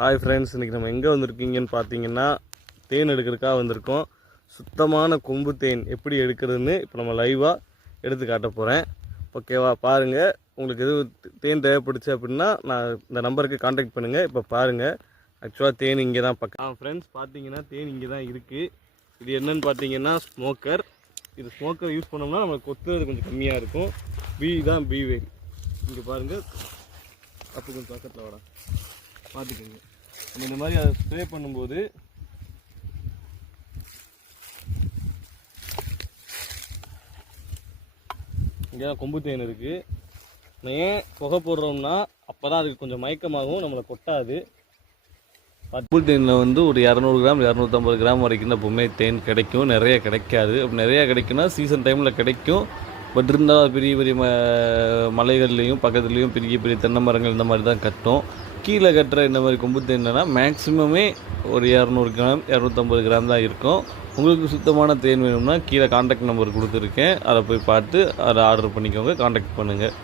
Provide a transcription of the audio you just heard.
Hi friends, இன்றைக்கி நம்ம எங்கே வந்திருக்கீங்கன்னு பார்த்தீங்கன்னா தேன் எடுக்கிறதுக்காக வந்திருக்கோம். சுத்தமான கொம்பு தேன் எப்படி எடுக்கிறதுன்னு இப்போ நம்ம லைவாக எடுத்து காட்ட போகிறேன். ஓகேவா? பாருங்கள். உங்களுக்கு எதுவும் தேன் தேவைப்படுச்சு அப்படின்னா நான் இந்த நம்பருக்கு காண்டாக்ட் பண்ணுங்கள். இப்போ பாருங்கள், ஆக்சுவலாக தேன் இங்கே தான் பக்கம். ஃப்ரெண்ட்ஸ் பார்த்தீங்கன்னா தேன் இங்கே தான் இருக்குது. இது என்னன்னு பார்த்தீங்கன்னா ஸ்மோக்கர். இது ஸ்மோக்கர் யூஸ் பண்ணோம்னா நம்மளுக்கு கொத்துறது கொஞ்சம் கம்மியாக இருக்கும். தான் பீ வேல். இங்கே பாருங்கள், அப்போ கொஞ்சம் பக்கத்தில் வர பார்த்துக்கோங்க. நம்ம இந்த மாதிரி அதை ஸ்ப்ரே பண்ணும்போது இங்கே தான் கொம்பு தேன் இருக்குது. நான் ஏன் புகை போடுறோம்னா அப்போ தான் அதுக்கு கொஞ்சம் மயக்கமாகவும் நம்மளை கொட்டாது. கொம்பு தேனில் வந்து ஒரு 200 கிராம் 250 கிராம் வரைக்கும் தான் எப்பவுமே தேன் கிடைக்கும். நிறைய கிடைக்காது. அப்படி நிறையா கிடைக்குன்னா சீசன் டைமில் கிடைக்கும். பட் இருந்தால் பெரிய பெரிய மலைகள்லேயும் பக்கத்துலேயும் பெரிய பெரிய தென்னை மரங்கள் இந்த மாதிரி தான் கட்டும். கீழே கட்டுற இந்த மாதிரி கொம்பு தேன்னா மேக்ஸிமமே ஒரு 200 கிராம் 250 கிராம் தான் இருக்கும். உங்களுக்கு சுத்தமான தேன் வேணும்னா கீழே காண்டாக்ட் நம்பர் கொடுத்துருக்கேன். அதை போய் பார்த்து அதை ஆர்டர் பண்ணிக்கோங்க, காண்டாக்ட் பண்ணுங்கள்.